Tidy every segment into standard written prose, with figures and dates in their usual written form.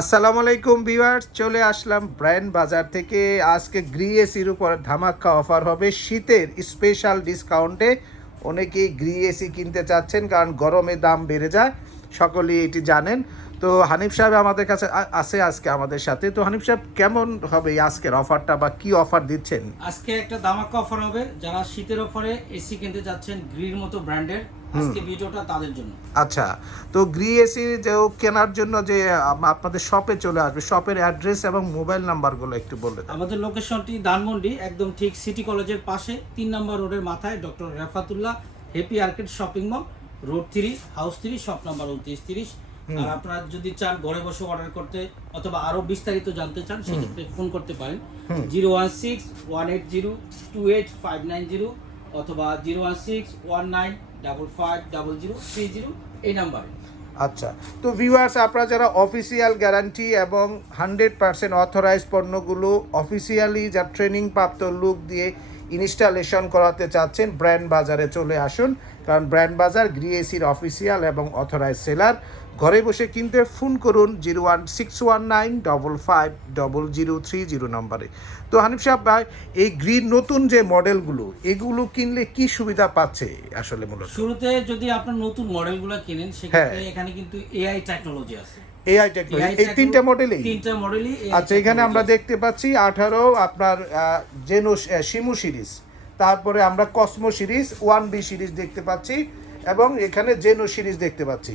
আসসালামু আলাইকুম ভিউয়ার্স, চলে আসলাম ব্র্যান্ড বাজার থেকে। আজকে গ্রি এসির উপর ধামাকা অফার হবে শীতের স্পেশাল ডিসকাউন্টে। অনেকেই গ্রি এসি কিনতে চাচ্ছেন কারণ গরমে দাম বেড়ে যায়, সকলেই এটি জানেন। তো হানিফ সাহেব আমাদের কাছে আছে আজকে আমাদের সাথে। তো হানিফ সাহেব, কেমন হবে এই আজকের অফারটা বা কি অফার দিচ্ছেন? আজকে একটা ধামাকা অফার হবে, যারা শীতের অফারে এসি কিনতে যাচ্ছেন গ্রির মতো ব্র্যান্ডের, আজকে ভিডিওটা তাদের জন্য। আচ্ছা, তো গ্রি এসি যে কেনার জন্য যে আপনাদের শপে চলে আসবে, শপের অ্যাড্রেস এবং মোবাইল নাম্বারগুলো একটু বলে দেন। আমাদের লোকেশনটি ধানমন্ডি, একদম ঠিক সিটি কলেজের পাশে 3 নম্বর রোডের মাথায় doctor Refatullah happy arcade shopping mall, road 3, house 3, shop number 2930। আর আপনারা যদি চান ঘরে বসে অর্ডার করতে অথবা আরো বিস্তারিত জানতে চান, সেক্ষেত্রে ফোন করতে পারেন 016-180-28590 অথবা 016-19550030 এই নাম্বারে। আচ্ছা, তো ভিউয়ার্স, আপনারা যারা অফিসিয়াল গ্যারান্টি এবং 100% অথরাইজ পণ্যগুলো অফিসিয়ালি যা ট্রেনিং প্রাপ্ত লোক দিয়ে ইনস্টলেশন করাতে চাচ্ছেন, ব্র্যান্ড বাজারে চলে আসুন। কারণ ব্র্যান্ড বাজার গ্রি এসির অফিসিয়াল এবং অথরাইজ সেলার। ঘরে বসে কিনতে ফোন করুন 01619550030 নম্বরে। তো হানিফ সাহেব ভাই, এই গ্রিন নতুন যে মডেলগুলো, এগুলো কিনলে কি সুবিধা পাচ্ছে আসলে মূলত? শুরুতে যদি আপনার নতুন মডেলগুলো কিনেন, সেক্ষেত্রে এখানে কিন্তু এআই টেকনোলজি আছে। এআই টেকনোলজি এই তিনটা মডেলই? তিনটা মডেলই। আচ্ছা, এখানে আমরা দেখতে পাচ্ছি 18 আপনার জেনো শিমু সিরিজ, তারপরে আমরা কসমো সিরিজ 1B সিরিজ দেখতে পাচ্ছি এবং এখানে জেনো সিরিজ দেখতে পাচ্ছি।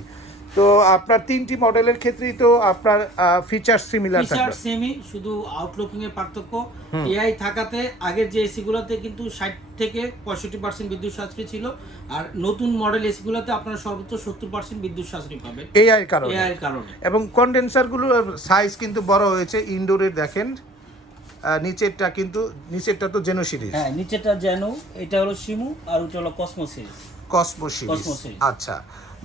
তো আপনার তিনটি মডেলের ক্ষেত্রেই তো আপনার ফিচার সিমিলার থাকবে। ফিচার সেমি, শুধু আউটলুকিং এর পার্থক্য। এআই থাকাতে আগের যে এসি গুলোতে কিন্তু 60 থেকে 65% বিদ্যুৎ সাশ্রয় ছিল, আর নতুন মডেল এসি গুলোতে আপনারা সর্বোচ্চ 70% বিদ্যুৎ সাশ্রয় পাবেন এআই কারণে। এআই কারণে এবং কন্ডেন্সারগুলোর সাইজ কিন্তু বড় হয়েছে। ইনডোরের দেখেন, নিচেরটা তো জেনো সিরিজ। হ্যাঁ, নিচেটা জেনো, এটা হলো শিমু, আর ওটা হলো কসমো সিরিজ। কসমো সিরিজ, আচ্ছা,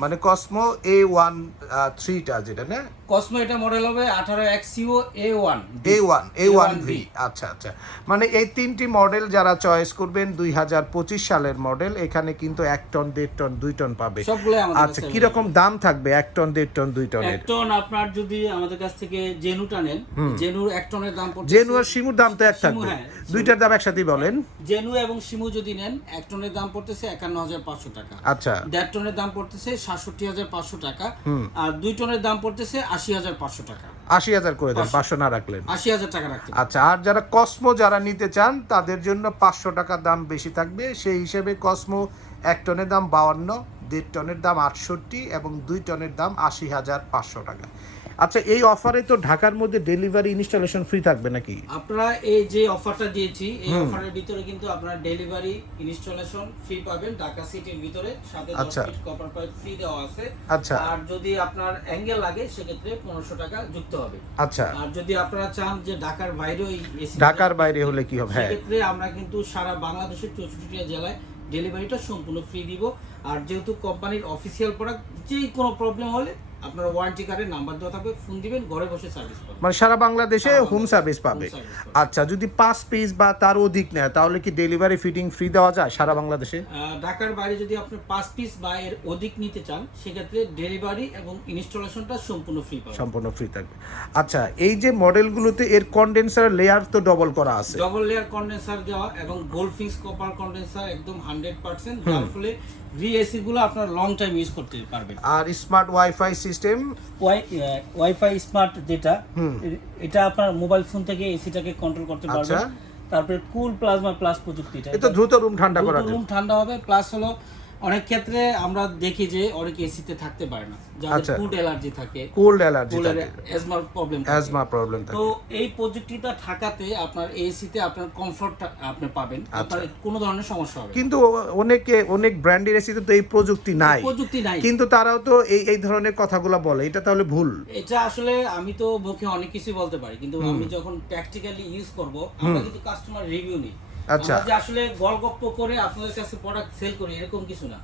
মানে কসমো A13টা যেটা না? কসমো এটা মডেল হবে 18 XCO A1V। আচ্ছা আচ্ছা, মানে এই তিনটি মডেল যারা চয়েস করবেন 2025 সালের মডেল, এখানে কিন্তু 1 টন, 1.5 টন, 2 টন পাবে। সবগুলো আমাদের আচ্ছা, কি রকম দাম থাকবে 1 টন, 1.5 টন, 2 টনের? 1 টন আপনার যদি আমাদের কাছ থেকে জেনুটা নেন, জেনুর 1 টনের দাম পড়ছে, জেনু আর শিমুর দাম তো এক থাকবে, দুইটার দাম একসাথেই বলেন। জেনু এবং শিমু যদি নেন, 1 টনের দাম পড়তেছে 51,500 টাকা। আচ্ছা, 1.5 টনের দাম পড়তেছে 67,500 টাকা, আর 2 টনের দাম পড়তেছে 80,500 টাকা। 80,000 করে দেন, 500 না রাখলেন। 80,000 টাকা রাখতে। আচ্ছা, আর যারা কসমো যারা নিতে চান তাদের জন্য 500 টাকা দাম বেশি থাকবে। সেই হিসেবে কসমো 1 টনের দাম 52, 1.5 টনের দাম 68 এবং 2 টনের দাম 80,500 টাকা। আচ্ছা, এই অফারে তো ঢাকার মধ্যে ডেলিভারি ইনস্টলেশন ফ্রি থাকবে নাকি? আপনারা এই যে অফারটা দিয়েছি, এই অফারের ভিতরে কিন্তু আপনারা ডেলিভারি ইনস্টলেশন ফ্রি পাবেন ঢাকা সিটির ভিতরে, সাথে 10 ফিট কপার পাইপ ফ্রি দেওয়া আছে। আচ্ছা, আর যদি আপনার অ্যাঙ্গেল লাগে, সেক্ষেত্রে 1500 টাকা যুক্ত হবে। আচ্ছা, আর যদি আপনারা চান যে ঢাকার বাইরেও ঢাকার বাইরে হলে কি হবে? হ্যাঁ, সেক্ষেত্রে আমরা কিন্তু সারা বাংলাদেশের 64টা জেলায় ডেলিভারিটা সম্পূর্ণ ফ্রি দিব। আর যেহেতু কোম্পানির অফিসিয়াল প্রোডাক্ট, যে কোনো প্রবলেম হলে আপনার ওয়ারেন্টি কার্ডের নাম্বার দেওয়া থাকবে, ফোন দিবেন, ঘরে বসে সার্ভিস পাবেন, মানে সারা বাংলাদেশে হোম সার্ভিস পাবে। আচ্ছা, যদি 5 পিস বা তার অধিক নেয় তাহলে কি ডেলিভারি ফিটিং ফ্রি দেওয়া যায় সারা বাংলাদেশে? ঢাকার বাইরে যদি আপনি 5 পিস বা এর অধিক নিতে চান, সেক্ষেত্রে ডেলিভারি এবং ইনস্টলেশনটা সম্পূর্ণ ফ্রি পাবেন। সম্পূর্ণ ফ্রি থাকবে। আচ্ছা, এই যে মডেলগুলোতে এর কন্ডেন্সার লেয়ার তো ডবল করা আছে, ডবল লেয়ার কন্ডেন্সার দেওয়া এবং গোল্ডফিংস কপার কন্ডেন্সার একদম 100%, যার ফলে গ্রি এসি গুলো আপনার লং টাইম ইউজ করতে পারবেন। আর smart wifi system, wifi smart যেটা, এটা আপনার মোবাইল ফোন থেকে এসিটাকে কন্ট্রোল করতে পারবেন। তারপরে কুল প্লাজমা প্লাস প্রযুক্তিটা, এটা দ্রুত রুম ঠান্ডা করা যায়। রুম ঠান্ডা হবে। প্লাস হলো অনেক ক্ষেত্রে আমরা দেখি যে অনেকে এসিতে থাকতে পারে না, যাদের কোল্ড অ্যালার্জি থাকে, কোল্ড অ্যালার্জি থাকে, অ্যাজমার প্রবলেম থাকে। তো এই প্রযুক্তিটা থাকাতে আপনার এসিতে আপনার কমফর্ট আপনি পাবেন, আপনার কোনো ধরনের সমস্যা হবে। কিন্তু অনেক ব্র্যান্ডের এসিতে তো এই প্রযুক্তি নাই, কিন্তু তারাও তো এই ধরনের কথাগুলো বলে, এটা তাহলে ভুল? এটা আসলে আমি তো মুখে অনেক কিছু বলতে পারি, কিন্তু আমি যখন প্র্যাকটিক্যালি ইউজ করব, আমরা কিন্তু কাস্টমার রিভিউ নিই। আচ্ছা, আমরা যে আসলে গল্প করে আপনাদের কাছে প্রোডাক্ট সেল করি এরকম কিছু না।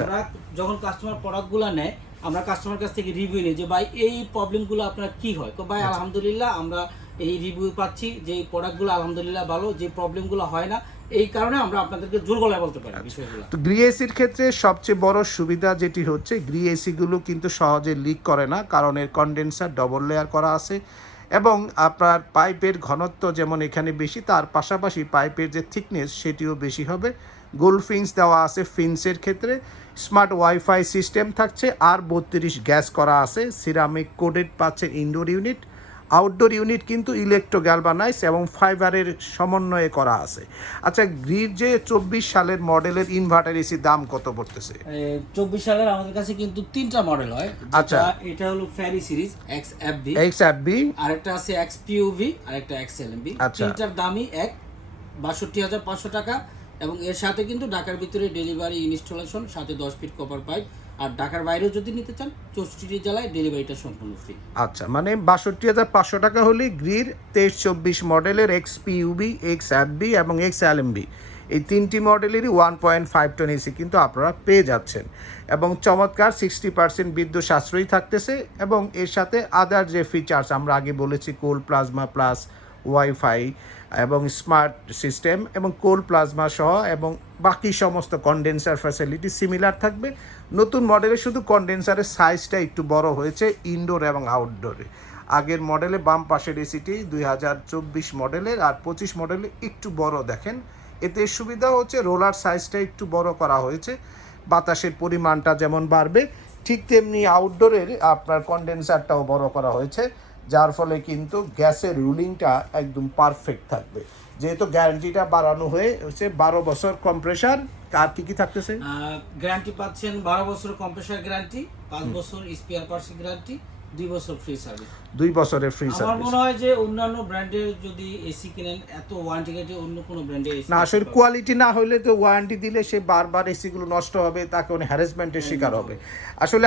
আমরা যখন কাস্টমার প্রোডাক্টগুলো নেয়, আমরা কাস্টমার কাছ থেকে রিভিউ নিই যে ভাই এই প্রবলেমগুলো আপনার কি হয়। তো ভাই আলহামদুলিল্লাহ আমরা এই রিভিউ পাচ্ছি যে এই প্রোডাক্টগুলো আলহামদুলিল্লাহ ভালো, যে প্রবলেমগুলো হয় না, এই কারণে আমরা আপনাদেরকে জোর গলায় বলতে পারি বিষয়গুলো। তো গ্রি এসির ক্ষেত্রে সবচেয়ে বড় সুবিধা যেটি হচ্ছে, গ্রি এসিগুলো কিন্তু সহজে লিক করে না, কারণ এর কন্ডেন্সার ডবল লেয়ার করা আছে এবং আপনার পাইপের ঘনত্ব যেমন এখানে বেশি, তার পাশাপাশি পাইপের যে থিকনেস সেটিও বেশি হবে। গোল্ড ফিন্স দেওয়া আছে ফিন্সের ক্ষেত্রে, স্মার্ট ওয়াইফাই সিস্টেম থাকছে, আর 32 গ্যাস করা আছে, সিরামিক কোডেড পাচ্ছে ইনডোর ইউনিট, আউটডোর ইউনিট কিন্তু ইলেকট্রো গ্যালভানাইজ এবং ফাইবারের সমন্বয়ে করা আছে। আচ্ছা, গ্রির যে 24 সালের মডেলের ইনভার্টার এসি দাম কত পড়তেছে? 24 সালের আমাদের কাছে কিন্তু 3টা মডেল হয়। আচ্ছা, এটা হলো ফেরি সিরিজ XFB, XFB, আরেকটা আছে XPUV, আরেকটা XLMB। আচ্ছা। তিনটার দামই এক, ৬২,৫০০ টাকা। এবং এর সাথে কিন্তু ঢাকার ভিতরে ডেলিভারি ইনস্টলেশন, সাথে 10 ফিট কপার পাইপ। আর ঢাকার বাইরেও যদি নিতে চান 64 জেলায় ডেলিভারিটা সম্পূর্ণ ফ্রি। আচ্ছা, মানে ৬২,৫০০ টাকা হলে গ্রির 23-24 মডেলের XPUV, XFB এবং XLMB এই 3টি মডেলেরই 1.5 টন এসি কিন্তু আপনারা পেয়ে যাচ্ছেন এবং চমৎকার 60% বিদ্যুৎ সাশ্রয়ী থাকতেছে। এবং এর সাথে আদার যে ফিচার্স আমরা আগে বলেছি, কোল্ড প্লাজমা প্লাস ওয়াইফাই এবং স্মার্ট সিস্টেম এবং কোল্ড প্লাজমা সহ এবং বাকি সমস্ত কন্ডেন্সার ফ্যাসিলিটি সিমিলার থাকবে। নতুন মডেলে শুধু কন্ডেন্সারের সাইজটা একটু বড় হয়েছে ইনডোর এবং আউটডোরে। আগের মডেলে বাম পাশের এসিটি 2024 মডেলের, আর 25 মডেলে একটু বড় দেখেন। এতে সুবিধা হচ্ছে রোলার সাইজটা একটু বড় করা হয়েছে, বাতাসের পরিমাণটা যেমন বাড়বে ঠিক তেমনি আউটডোরের আপনার কন্ডেন্সারটাও বড় করা হয়েছে, যার ফলে কিন্তু গ্যাসের রুলিংটা একদম পারফেক্ট থাকবে। যেহেতু গ্যারান্টিটা বাড়ানো হয়েছে 12 বছর কম্প্রেসার, আর কি থাকতেছে? গ্যারান্টি পাচ্ছেন 12 বছর কম্প্রেসার গ্যারান্টি, 5 বছর স্পেয়ার পার্টস গ্যারান্টি, 2 বছর ফ্রি সার্ভিস। 2 বছরের ফ্রি আমার সার্ভিস। মনে হয় যে অন্যান্য ব্র্যান্ডের যদি এসি কিনেন, এত ওয়ারেন্টি গ্যারান্টি অন্য কোনো ব্র্যান্ডে এসি না, আসলে কোয়ালিটি না হলে তো ওয়ারেন্টি দিলে সে বারবার এসিগুলো নষ্ট হবে, তাকে অনেক হ্যারাসমেন্টের শিকার হবে। আসলে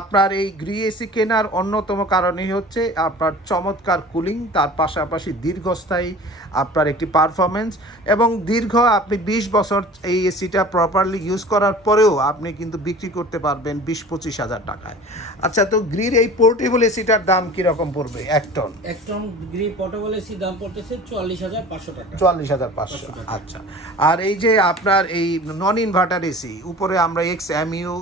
আপনার এই গ্রি এসি কেনার অন্যতম কারণই হচ্ছে আপনার চমৎকার কুলিং, তার পাশাপাশি দীর্ঘস্থায়ী আপনার একটি পারফরমেন্স এবং আপনি 20 বছর এই এসিটা প্রপারলি ইউজ করার পরেও আপনি কিন্তু বিক্রি করতে পারবেন 20-25 হাজার টাকায়। আচ্ছা, তো গ্রির এই পোর্টেবল এসিটার দাম কিরকম পড়বে? 1 টন গ্রি পোর্টেবল এসি দাম পড়তেছে 44,500 টাকা। 44,500। আচ্ছা, আর এই যে আপনার এই নন ইনভার্টার এসি, উপরে আমরা XMU,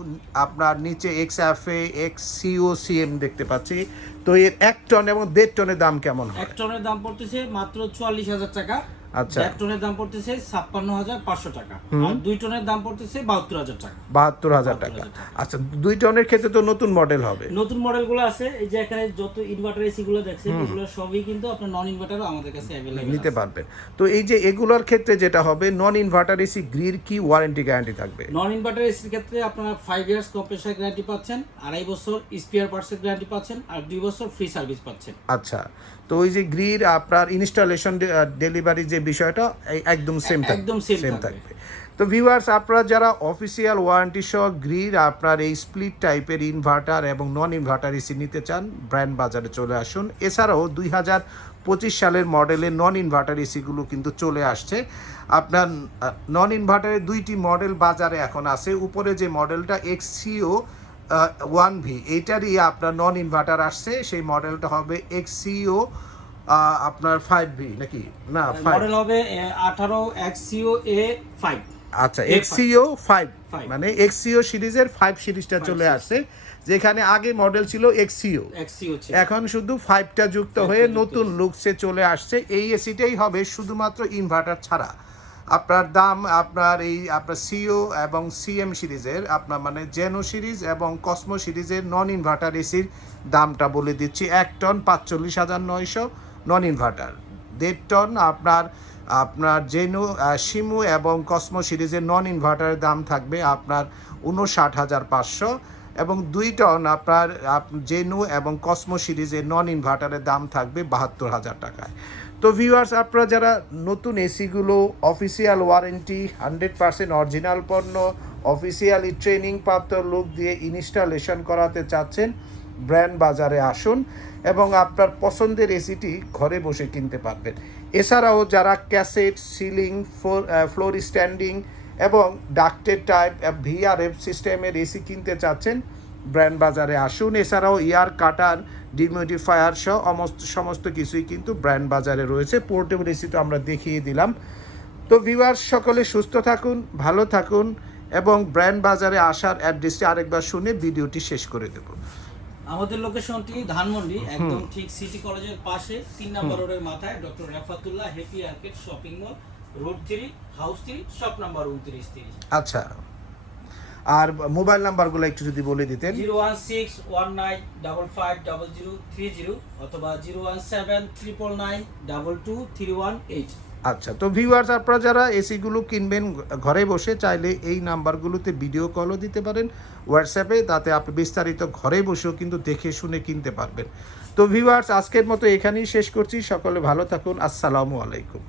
আপনার নিচে XFA, XCO, CM দেখতে পাচ্ছি, তো এর 1 টন এবং 1.5 টনের দাম কেমন হয়? 1 টনের দাম পড়তেছে মাত্র 44,000 টাকা। আচ্ছা, 1 টনের দাম পড়তেছে 56,500 টাকা। আর 2 টনের দাম পড়তেছে 72,000 টাকা। 72,000 টাকা। আচ্ছা, 2 টনের ক্ষেত্রে তো নতুন মডেল হবে। নতুন মডেলগুলো আছে, এই যে এখানে যত ইনভার্টার এসি গুলো দেখছেন, এগুলো সবই কিন্তু আপনার নন ইনভার্টারও আমাদের কাছে अवेलेबल নিতে পারবেন। তো এই যে এগুলোর ক্ষেত্রে যেটা হবে, নন ইনভার্টার এসি গ্রির কি ওয়ারেন্টি গ্যারান্টি থাকবে? নন ইনভার্টার এসির ক্ষেত্রে আপনারা 5 ইয়ার্স কম্প্রেসার গ্যারান্টি পাচ্ছেন, 2.5 বছর স্পেয়ার পার্টসের গ্যারান্টি পাচ্ছেন, আর 2 বছর ফ্রি সার্ভিস পাচ্ছেন। আচ্ছা, তো ওই যে গ্রির আপনার ইনস্টলেশন ডেলিভারি যে বিষয়টা একদম সেম থাকবে। তো ভিউয়ার্স, আপনারা যারা অফিসিয়াল ওয়ারেন্টি সহ গ্রির আপনার এই স্প্লিট টাইপের ইনভার্টার এবং নন ইনভার্টার এসি নিতে চান, ব্র্যান্ড বাজারে চলে আসুন। এছাড়াও 2025 সালের মডেলের নন ইনভার্টার এসিগুলো কিন্তু চলে আসছে। আপনার নন ইনভার্টারের 2টি মডেল বাজারে এখন আছে। উপরে যে মডেলটা XCO 1V, এইটারই আপনার নন ইনভার্টার আসছে, সেই মডেলটা হবে XCO আপনার 5V নাকি? না, মডেল হবে 18 XCO A5। আচ্ছা, XCO 5, মানে XCO সিরিজের 5 সিরিজটা চলে আসছে, যেখানে আগে মডেল ছিল XCO, এখন শুধু 5টা যুক্ত হয়ে নতুন লুকসে চলে আসছে। এই এসিটাই হবে শুধুমাত্র ইনভার্টার ছাড়া। আপনার দাম আপনার সিও এবং CM সিরিজের আপনার মানে জেনো সিরিজ এবং কসমো সিরিজের নন ইনভার্টার এসির দামটা বলে দিচ্ছি। 1 টন 45,900 নন ইনভার্টার, 1.5 টন আপনার জেনো, শিমু এবং কসমো সিরিজের নন ইনভার্টারের দাম থাকবে আপনার 59,500 এবং 2 টন আপনার জেনু এবং কসমো সিরিজের নন ইনভার্টারের দাম থাকবে 72,000 টাকায়। তো ভিউয়ার্স, আপনারা যারা নতুন এসিগুলো অফিসিয়াল ওয়ারেন্টি, 100% অরিজিনাল পণ্য, অফিসিয়ালি ট্রেনিং প্রাপ্ত লোক দিয়ে ইনস্টলেশন করাতে চাচ্ছেন, ব্র্যান্ড বাজারে আসুন এবং আপনার পছন্দের এসিটি ঘরে বসে কিনতে পারবেন। এছাড়াও যারা ক্যাসেট, সিলিং, ফ্লোর স্ট্যান্ডিং এবং ডাক্টেড টাইপ VRF সিস্টেমের এসি কিনতে চাচ্ছেন, ব্র্যান্ড বাজারে আসুন। এছাড়াও এয়ার কাটার, ডিমিউডিফায়ার সহ সমস্ত কিছুই কিন্তু ব্র্যান্ড বাজারে রয়েছে। পোর্টেবল এসি তো আমরা দেখিয়ে দিলাম। তো ভিউয়ার্স, সকলে সুস্থ থাকুন, ভালো থাকুন, এবং ব্র্যান্ড বাজারে আসার অ্যাড্রেসটি আরেকবার শুনে ভিডিওটি শেষ করে দেব। আমাদের লোকেশনটি ধানমন্ডি, একদম ঠিক সিটি কলেজের পাশে 3 নম্বর রোডের মাথায় doctor Refatullah happy arcade shopping mall, road 3, house 3, shop number 2930। আচ্ছা, আর মোবাইল নাম্বারগুলো একটু যদি বলে দিতেন। 01619550030 অথবা 01799922318। আচ্ছা, তো ভিউয়ার্স, আপনারা যারা এসিগুলো কিনবেন ঘরে বসে, চাইলে এই নাম্বারগুলোতে ভিডিও কলও দিতে পারেন হোয়াটসঅ্যাপে, তাতে আপনি বিস্তারিত ঘরে বসেও কিন্তু দেখে শুনে কিনতে পারবেন। তো ভিউয়ার্স, আজকের মতো এখানেই শেষ করছি। সকলে ভালো থাকুন। আসসালামু আলাইকুম।